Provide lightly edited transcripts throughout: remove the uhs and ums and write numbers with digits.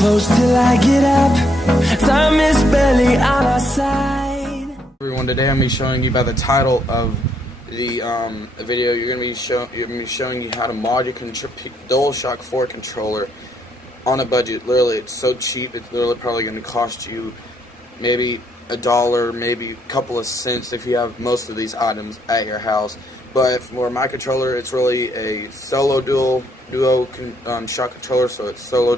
close till I get up. Time is barely on our side. Everyone, today I'm going to be showing you by the title of the video. You're going to be showing you how to mod your DualShock 4 controller on a budget. Literally, it's so cheap. It's literally probably going to cost you maybe $1, maybe a couple of cents if you have most of these items at your house. But for my controller, it's really a solo duo shock controller. So it's solo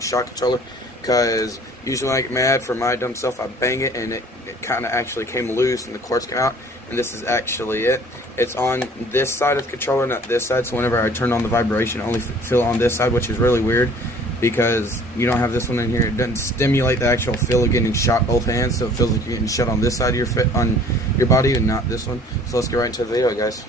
shock controller, because usually when I get mad for my dumb self, I bang it and it kind of actually came loose and the cords came out. And this is actually it. It's on this side of the controller, not this side. So whenever I turn on the vibration, I only feel it on this side, which is really weird, because you don't have this one in here. It doesn't stimulate the actual feel of getting shot both hands, so it feels like you're getting shot on this side of your body and not this one. So let's get right into the video, guys.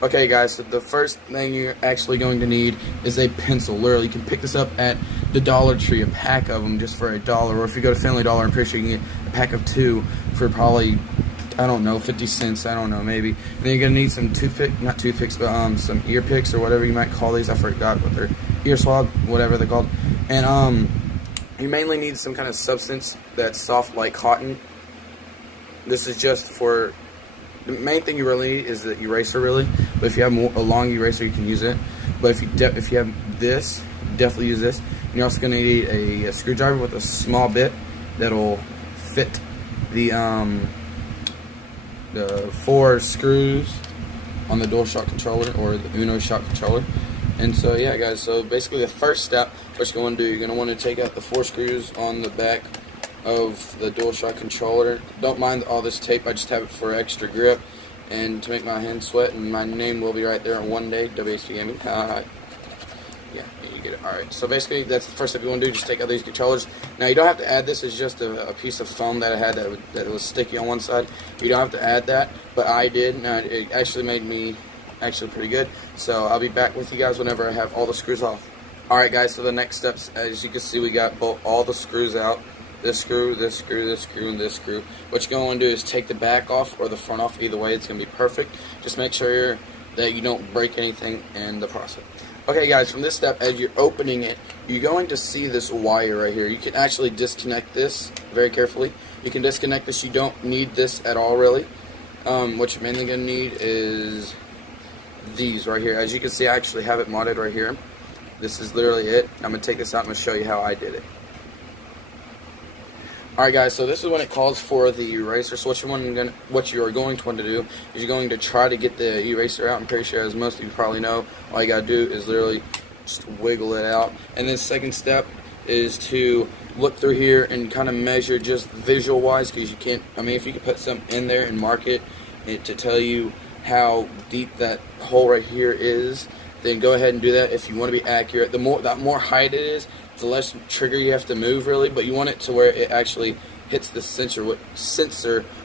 Okay, guys, so the first thing you're actually going to need is a pencil. Literally, you can pick this up at the Dollar Tree, a pack of them just for $1. Or if you go to Family Dollar, I'm pretty sure you can get a pack of 2 for probably, I don't know, 50 cents, I don't know, maybe. And then you're going to need some not toothpicks, but some ear picks or whatever you might call these. I forgot what they're, ear swab, whatever they're called. And you mainly need some kind of substance that's soft like cotton. This is just for, the main thing you really need is the eraser, really. But if you have a long eraser, you can use it. But if you have this, definitely use this. And you're also going to need a screwdriver with a small bit that'll fit the 4 screws on the DualShock controller, or the Uno shock controller. And so yeah, guys, so basically the first step, what you're going to do, you're going to want to take out the 4 screws on the back of the DualShock controller. Don't mind all this tape, I just have it for extra grip and to make my hands sweat, and my name will be right there on one day, WHP Gaming. Yeah, you get it. Alright, so basically that's the first step you want to do. Just take out these controllers. Now you don't have to add this. It's just a piece of foam that I had that was sticky on one side. You don't have to add that, but I did. Now it actually made me pretty good. So I'll be back with you guys whenever I have all the screws off. Alright, guys, so the next steps, as you can see, we got all the screws out. This screw, this screw, this screw, and this screw. What you're going to do is take the back off or the front off. Either way, it's going to be perfect. Just make sure that you don't break anything in the process. Okay, guys, from this step, as you're opening it, you're going to see this wire right here. You can actually disconnect this very carefully. You can disconnect this. You don't need this at all, really. What you're mainly going to need is these right here. As you can see, I actually have it modded right here. This is literally it. I'm going to take this out and I'm going to show you how I did it. Alright, guys, so this is when it calls for the eraser. So what you are going to want to do is you're going to try to get the eraser out. I'm pretty sure, as most of you probably know, all you got to do is literally just wiggle it out. And the second step is to look through here and kind of measure just visual wise, because you can't, I mean, if you can put something in there and mark it to tell you how deep that hole right here is, then go ahead and do that. If you want to be accurate, the more height it is, the less trigger you have to move, really. But you want it to where it actually hits the sensor,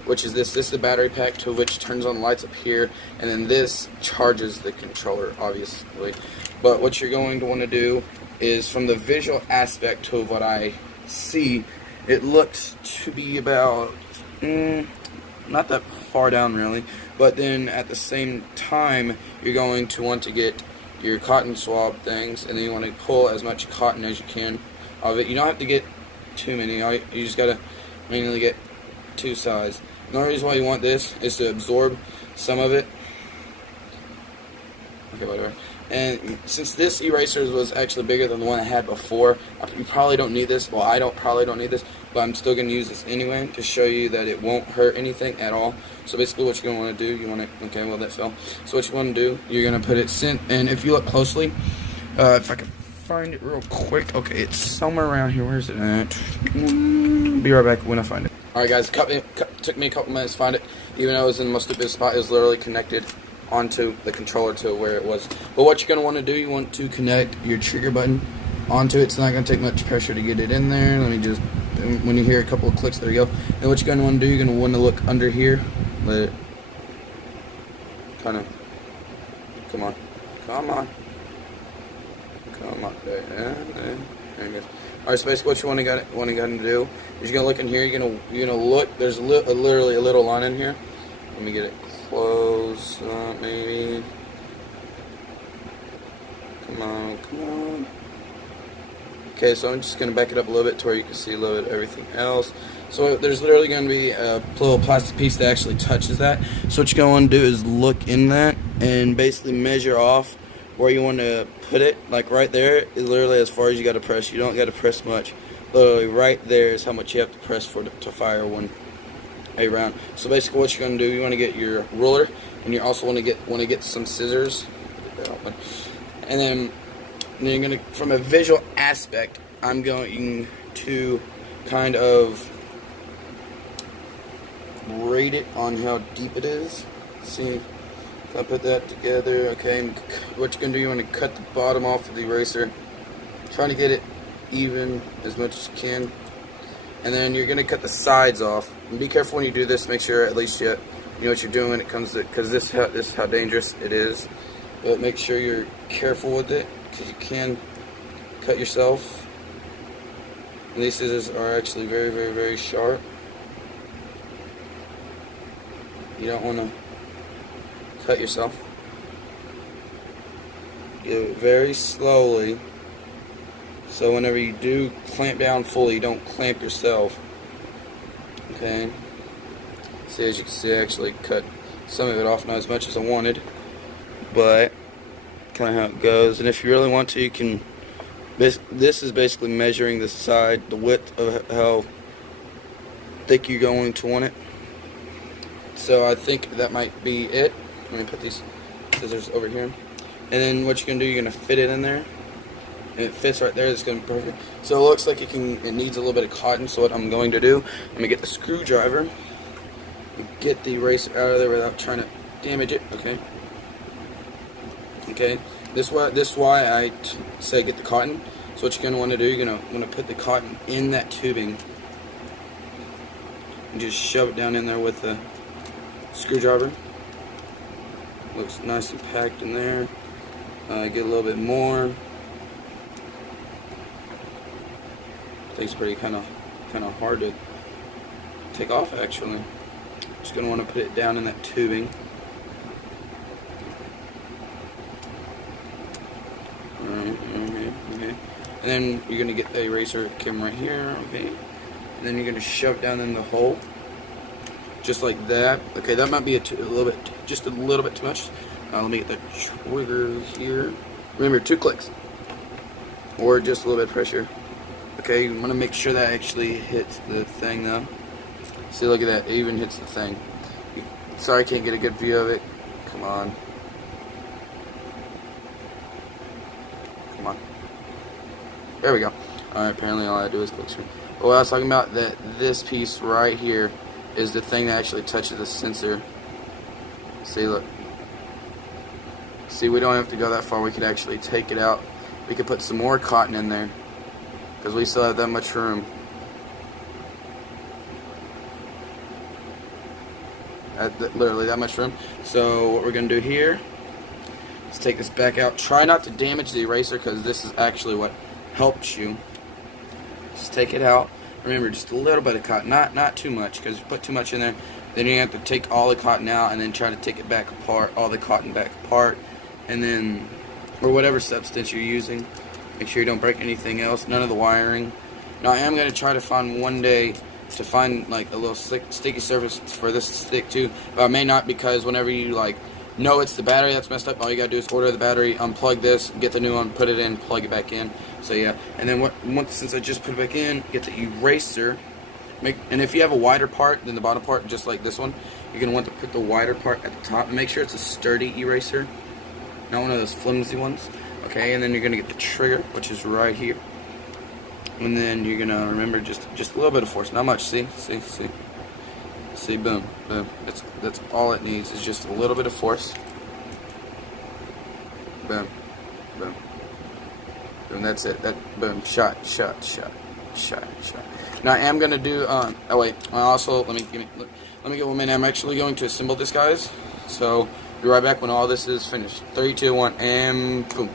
which is this. This is the battery pack, to which turns on the lights up here, and then this charges the controller, obviously. But what you're going to want to do is, from the visual aspect of what I see, it looks to be about not that far down, really. But then at the same time, you're going to want to get your cotton swab things, and then you want to pull as much cotton as you can of it. You don't have to get too many. You just gotta mainly get 2 sides. The only reason why you want this is to absorb some of it. Okay, whatever. And since this eraser was actually bigger than the one I had before, you probably don't need this. Well, I probably don't need this, but I'm still going to use this anyway to show you that it won't hurt anything at all. So basically what you're going to want to do, you want to, okay, well that fell. So what you want to do, you're going to put it and if you look closely, if I can find it real quick, okay, it's somewhere around here. Where is it at? Be right back when I find it. Alright, guys, took me a couple minutes to find it. Even though it was in the most stupid spot, it was literally connected onto the controller to where it was. But what you're going to want to do, you want to connect your trigger button onto it. It's not going to take much pressure to get it in there. Let me just, when you hear a couple of clicks, there you go. And what you're going to want to do, you're going to want to look under here. Let it kind of, come on, there it goes. Alright, so basically what you want to do is you're going to look in here, you're going to look, there's literally a little line in here. Let me get it close up, maybe. Come on. Okay, so I'm just going to back it up a little bit to where you can see a little bit of everything else. So there's literally going to be a little plastic piece that actually touches that. So what you're going to want to do is look in that and basically measure off where you want to put it. Like right there is literally as far as you got to press. You don't got to press much. Literally right there is how much you have to press for to fire a round. So basically what you're going to do, you want to get your ruler, and you also want to get some scissors. And then you're going to, from a visual aspect, I'm going to kind of rate it on how deep it is. See, if I put that together, okay, what you're going to do, you want to cut the bottom off of the eraser, trying to get it even as much as you can, and then you're going to cut the sides off. And be careful when you do this, make sure at least you know what you're doing when it comes to, because this is how dangerous it is, but make sure you're careful with it, because you can cut yourself. And these scissors are actually very, very, very sharp. You don't want to cut yourself. Do it very slowly, so whenever you do clamp down fully, you don't clamp yourself. Okay. See, as you can see, I actually cut some of it off, not as much as I wanted, but kind of how it goes. And if you really want to, you can. This is basically measuring the side, the width of how thick you're going to want it. So I think that might be it. Let me put these scissors over here. And then what you're going to do, you're going to fit it in there. And it fits right there. It's going to be perfect. So it looks like it needs a little bit of cotton. So what I'm going to do, I'm going to get the screwdriver and get the eraser out of there without trying to damage it. Okay. Okay. This is why I say get the cotton. So what you're going to want to do, you're going to want to put the cotton in that tubing and just shove it down in there with the screwdriver. Looks nice and packed in there. Get a little bit more. I think it's pretty kind of hard to take off actually. Just going to want to put it down in that tubing. Okay. And then you're going to get the eraser came right here. Okay. And then you're going to shove it down in the hole. Just like that. Okay, that might be just a little bit too much. Let me get the trigger here. Remember, 2 clicks. Or just a little bit of pressure. Okay, you want to make sure that actually hits the thing though. See, look at that. It even hits the thing. Sorry I can't get a good view of it. Come on. Come on. There we go. Alright, apparently all I do is click through. But what I was talking about, that this piece right here is the thing that actually touches the sensor. See, look. See, we don't have to go that far. We could actually take it out. We could put some more cotton in there, because we still have that much room. Literally that much room. So what we're going to do here is take this back out. Try not to damage the eraser, because this is actually what helps you. Just take it out. Remember, just a little bit of cotton, not too much, because if you put too much in there, then you have to take all the cotton out and then try to take it back apart, all the cotton back apart, and then, or whatever substance you're using. Make sure you don't break anything else, none of the wiring. Now I am going to try to find one day to find like a little sticky surface for this to stick to, but I may not, because whenever you know it's the battery that's messed up, all you gotta do is order the battery, unplug this, get the new one, put it in, plug it back in. So yeah, and then since I just put it back in, get the eraser. And if you have a wider part than the bottom part, just like this one, you're gonna want to put the wider part at the top. Make sure it's a sturdy eraser, not one of those flimsy ones. Okay, and then you're gonna get the trigger, which is right here. And then you're gonna remember just a little bit of force, not much. See, boom, boom. That's all it needs, is just a little bit of force. Boom, boom, boom. That's it. Boom. Shot. Now I am gonna do. Oh wait. Also, let me get 1 minute. I'm actually going to assemble this, guys. So be right back when all this is finished. 3, 2, 1, and boom.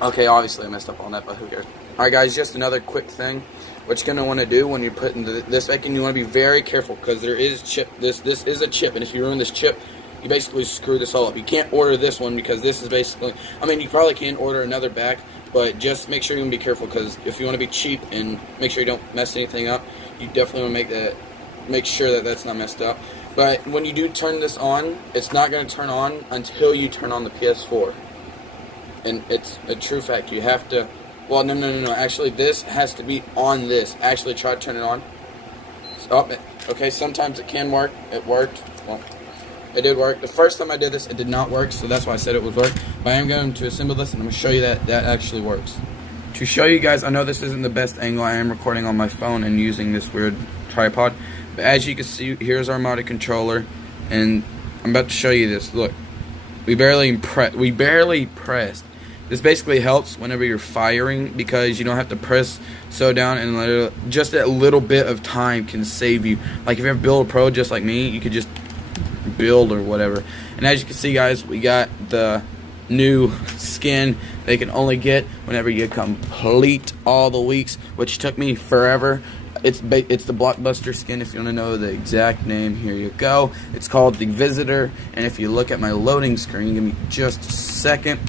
Okay, obviously I messed up on that, but who cares? Alright guys, just another quick thing. What you're going to want to do when you're putting this back in, you want to be very careful, because there is chip. This is a chip, and if you ruin this chip, you basically screw this all up. You can't order this one because this is basically, I mean, you probably can order another back, but just make sure you can be careful, because if you want to be cheap and make sure you don't mess anything up, you definitely want to make sure that that's not messed up. But when you do turn this on, it's not going to turn on until you turn on the PS4. And it's a true fact. You have to, well, no. Actually, this has to be on this. Actually, try to turn it on. Oh, okay, sometimes it can work. It worked. Well, it did work. The first time I did this, it did not work, so that's why I said it would work. But I am going to assemble this, and I'm going to show you that that actually works. To show you guys, I know this isn't the best angle. I am recording on my phone and using this weird tripod. But as you can see, here's our modded controller, and I'm about to show you this. Look, we barely pressed. This basically helps whenever you're firing, because you don't have to press so down, and just that little bit of time can save you. Like if you ever build a pro just like me, you could just build or whatever. And as you can see, guys, we got the new skin they can only get whenever you complete all the weeks, which took me forever. It's the Blockbuster skin. If you want to know the exact name, here you go. It's called the Visitor, and if you look at my loading screen, give me just a second.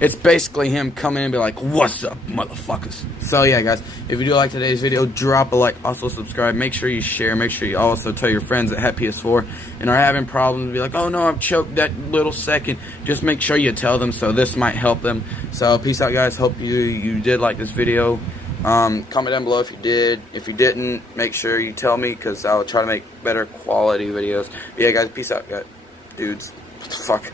It's basically him coming in and be like, "What's up, motherfuckers?" So yeah, guys, if you do like today's video, drop a like, also subscribe, make sure you share, make sure you also tell your friends that have PS4 and are having problems, be like, "Oh no, I've choked that little second." Just make sure you tell them, so this might help them. So peace out, guys. Hope you did like this video. Comment down below if you did. If you didn't, make sure you tell me, because I'll try to make better quality videos. But yeah, guys, peace out, guys. Dudes, what the fuck.